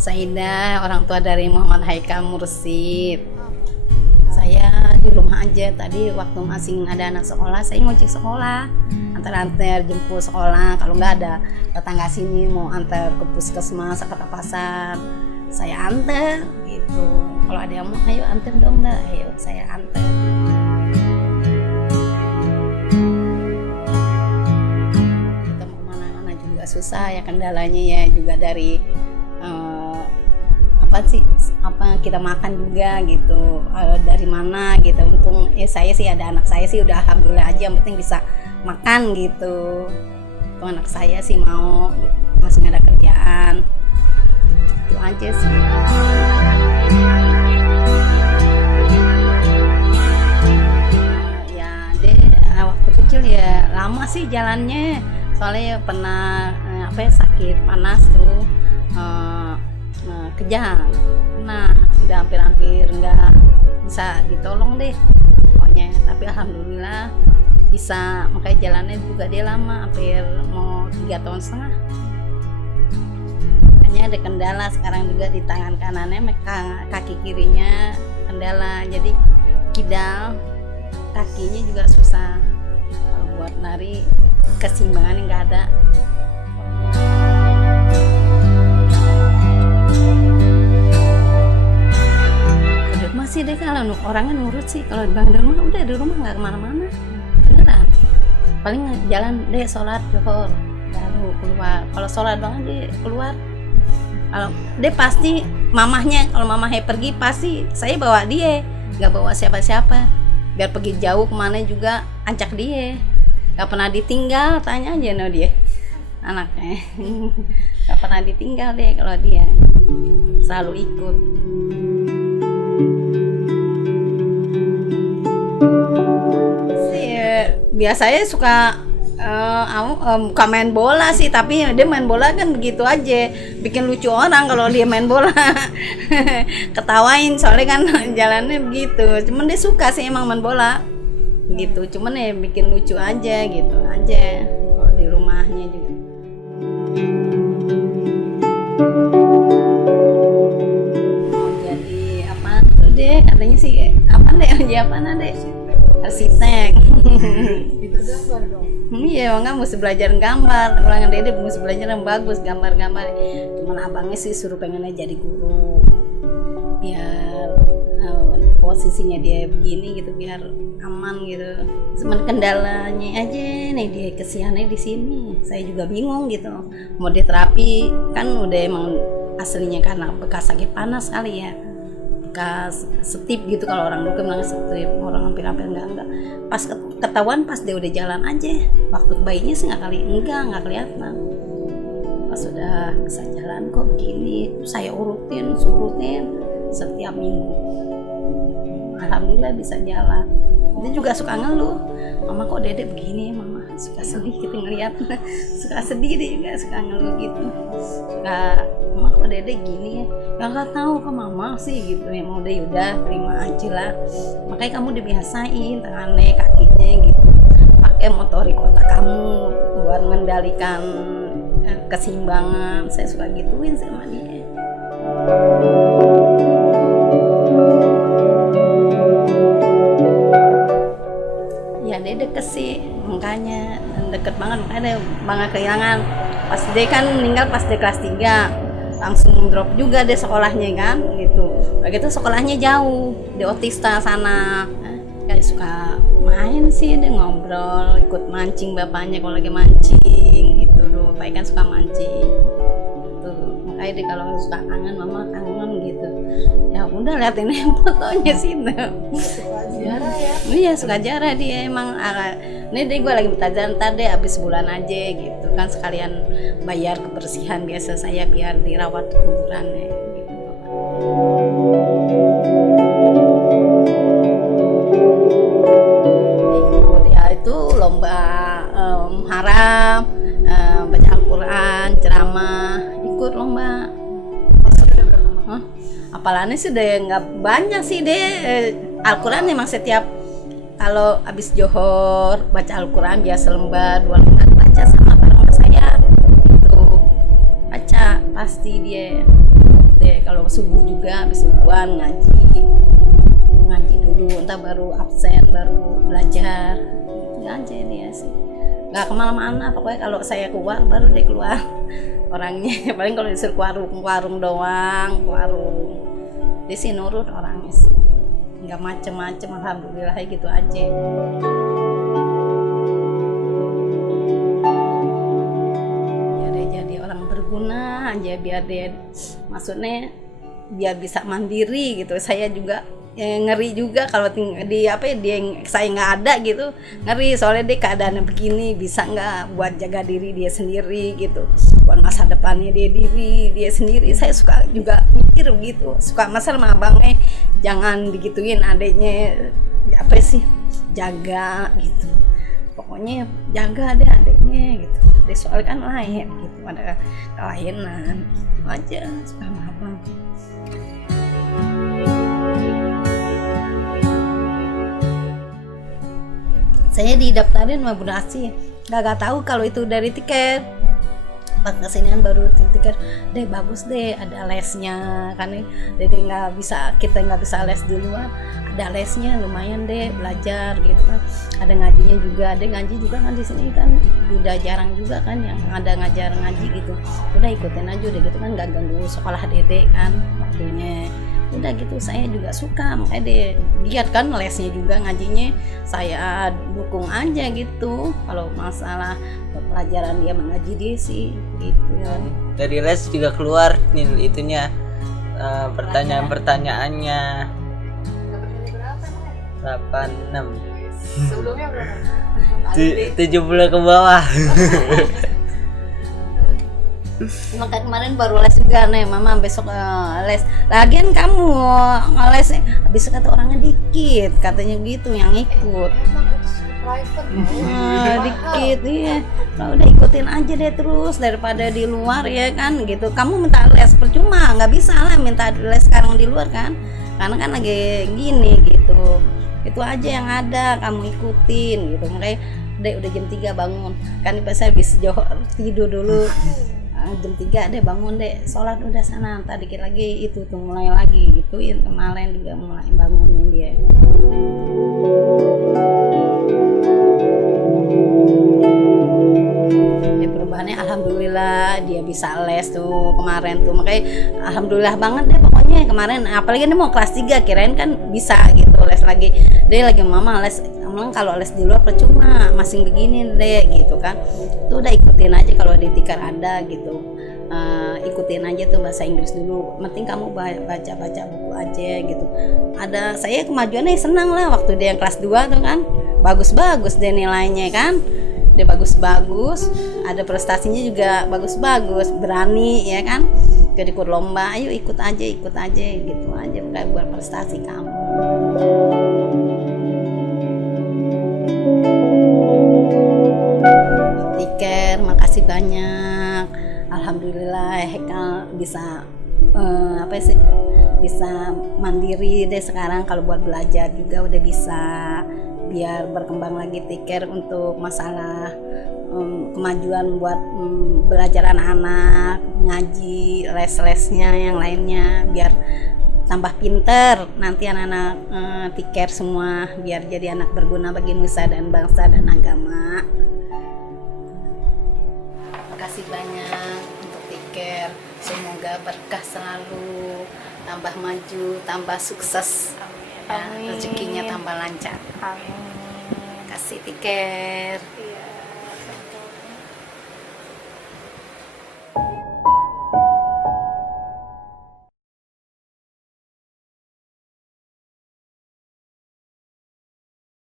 Saidah, orang tua dari Muhammad Haikal Mursid. Saya di rumah aja, tadi waktu masih ada anak sekolah, saya ngojek sekolah, antar-antar jemput sekolah. Kalau nggak ada tetangga sini mau antar ke puskesmas atau ke pasar, saya antar gitu. Kalau ada yang mau, ayo antar dong dah, ayo saya antar. Kita mau kemana-mana juga susah ya, kendalanya ya juga dari apa kita makan juga gitu, dari mana gitu. Untung saya sih ada anak saya sih udah alhamdulillah aja, yang penting bisa makan gitu. Untung anak saya sih mau gitu, masih ada kerjaan, itu aja sih. Ya deh, waktu kecil ya lama sih jalannya, soalnya pernah sakit panas tuh, kejang. Nah, udah hampir-hampir nggak bisa ditolong deh pokoknya, tapi alhamdulillah bisa. Makanya jalannya juga dia lama, hampir mau 3,5 tahun. Hanya ada kendala sekarang juga di tangan kanannya, kaki kirinya kendala, jadi kidal, kakinya juga susah. Kalau buat lari keseimbangannya nggak ada. Masih deh, kalau orangnya nurut sih. Kalau di rumah udah di rumah nggak kemana-mana beneran, paling jalan deh sholat zuhur lalu keluar. Kalau sholat banget deh keluar. Kalau deh pasti mamahnya, kalau mamahnya pergi pasti saya bawa dia, nggak bawa siapa-siapa. Biar pergi jauh kemana juga ajak dia, nggak pernah ditinggal. Tanya aja no dia anaknya nggak pernah ditinggal deh, kalau dia selalu ikut. Biasanya suka bukan main bola sih, tapi dia main bola kan begitu aja, bikin lucu orang kalau dia main bola. Ketawain soalnya kan jalannya begitu. Cuman dia suka sih emang main bola gitu, cuman ya bikin lucu aja gitu aja kalau di rumahnya juga. Jadi apa tuh deh katanya sih, apa deh deh arsitek. Itu gambar dong. Iya, enggak mesti belajar gambar. Orang Dede mesti belajar yang bagus, gambar-gambar. Cuman abangnya sih suruh pengennya jadi guru, biar posisinya dia begini gitu, biar aman gitu. Cuman kendalanya aja nih, dia kesiannya di sini. Saya juga bingung gitu. Mau diterapi kan udah emang aslinya karena bekas sakit panas kali ya, bekas setip gitu. Kalau orang dulu bilang setip, orang hampir-hampir enggak. Pas ketahuan pas dia udah jalan aja. Waktu bayinya sih nggak kelihatan. Pas sudah bisa jalan kok begini, saya urutin setiap minggu. Alhamdulillah bisa jalan. Dia juga suka ngeluh, mama kok Dede begini, mama suka sedih gitu ngeliat. Suka sedih dia juga, suka ngeluh gitu. Suka, mama kok Dede gini ya, nggak tahu ke mama sih gitu. Ya mau deh, udah terima aja lah. Makanya kamu dibiasain tangannya kakinya gitu, pakai motorik otak kamu buat mengendalikan keseimbangan. Saya suka gituin sama dia. Ya dia deket sih, makanya deket banget, makanya dia bangga kehilangan. Pas dia kan meninggal pas dia kelas 3, langsung drop juga dia sekolahnya kan gitu. Begitu sekolahnya jauh di Otista sana, kayak suka main sih, dia ngobrol, ikut mancing bapaknya kalau lagi mancing gitu. Bapak kan suka mancing tuh, makanya dia kalau suka kangen, mama kangen gitu. Ya udah liatin fotonya sih tuh. Suka ziarah ya. Iya suka jarah dia emang. Ini deh gue lagi bertajan, ntar deh abis bulan aja gitu kan, sekalian bayar kebersihan biasa saya biar dirawat kuburannya gitu. Ikut ya itu lomba haram, baca Al-Quran, ceramah, ikut lomba. Apalagi sih deh nggak banyak sih deh. Al-Quran memang setiap kalau habis johor baca Al-Quran biasa lembar 2 lembar baca sama bareng saya gitu, baca pasti dia. kalau subuh juga habis subuhan ngaji dulu, entah baru absen baru belajar gitu aja dia sih, nggak kemana-mana. Pokoknya kalau saya keluar baru dia keluar orangnya. Paling kalau disuruh ke warung doang, ke warung dia sih nurut orangnya sih, nggak macem-macem, alhamdulillah gitu aja. Jadi orang berguna aja, biar dia maksudnya biar bisa mandiri gitu. Saya juga ngeri juga kalau saya nggak ada gitu, ngeri soalnya dia keadaannya begini, bisa nggak buat jaga diri dia sendiri gitu, buat masa depannya dia sendiri. Saya suka juga mikir begitu, suka masalah sama abangnya, jangan digituin adiknya jaga gitu, pokoknya jaga deh adiknya gitu. Dia soal kan lain gitu, ada kelainan gitu aja sama abang. Saya didaftarin sama Bunda Asih, gak tahu kalau itu dari tiket. Pas kesinian baru tiket, deh bagus deh ada lesnya kan, jadi kita nggak bisa les di luar, ada lesnya lumayan deh belajar gitu kan. Ada ngajinya juga, ada ngaji juga kan di sini kan udah jarang juga kan yang ada ngajar ngaji gitu. Udah ikutin aja udah gitu kan, nggak ganggu sekolah dedek kan waktunya. Udah gitu saya juga suka, makanya dia giat kan lesnya juga, ngajinya saya dukung aja gitu. Kalau masalah pelajaran dia mengaji dia sih gitu. Dari les juga keluar nih itunya pertanyaan-pertanyaannya. Dapatnya berapa? 86 Sebelumnya berapa? 70 ke bawah. Maka kemarin baru les juga nih, mama besok les. Lagian kamu les habis kata orangnya dikit, katanya gitu yang ikut. Emang itu private Dikit iya. Nah, udah ikutin aja deh terus daripada di luar ya kan gitu. Kamu minta les percuma, nggak bisa lah minta les sekarang di luar kan, karena kan lagi gini gitu. Itu aja yang ada kamu ikutin gitu. Makanya deh udah jam 3 bangun kan, biasa habis tidur dulu. Jam 3 deh bangun deh, sholat udah sana, ntar dikit lagi itu tuh mulai lagi gituin. Kemarin juga mulai bangunin dia. Ya perubahannya alhamdulillah dia bisa les tuh kemarin tuh, makanya alhamdulillah banget deh pokoknya kemarin. Apalagi dia mau kelas 3, kirain kan bisa gitu les lagi. Dia lagi mama les, emang kalau les di luar percuma, masing begini deh gitu kan. Tuh udah ikutin aja kalau di tikar ada gitu, ikutin aja tuh bahasa Inggris dulu. Penting kamu baca buku aja gitu. Ada saya kemajuannya senang lah waktu dia yang kelas 2 tuh kan, bagus deh nilainya kan. Dia bagus, ada prestasinya juga bagus, berani ya kan. Jadi ikut lomba, ayo ikut aja gitu aja, bukan buat prestasi kamu. Tiker, makasih banyak. Alhamdulillah Hekal bisa bisa mandiri deh sekarang. Kalau buat belajar juga udah bisa, biar berkembang lagi Tiker untuk masalah kemajuan buat belajar anak-anak, ngaji, les-lesnya yang lainnya, biar tambah pinter nanti anak-anak Tiker semua, biar jadi anak berguna bagi nusa dan bangsa dan agama. Makasih banyak untuk Tiker, semoga berkah selalu, tambah maju, tambah sukses. Ya, rezekinya tambah lancar. Amin. Kasih Tiker. Iya.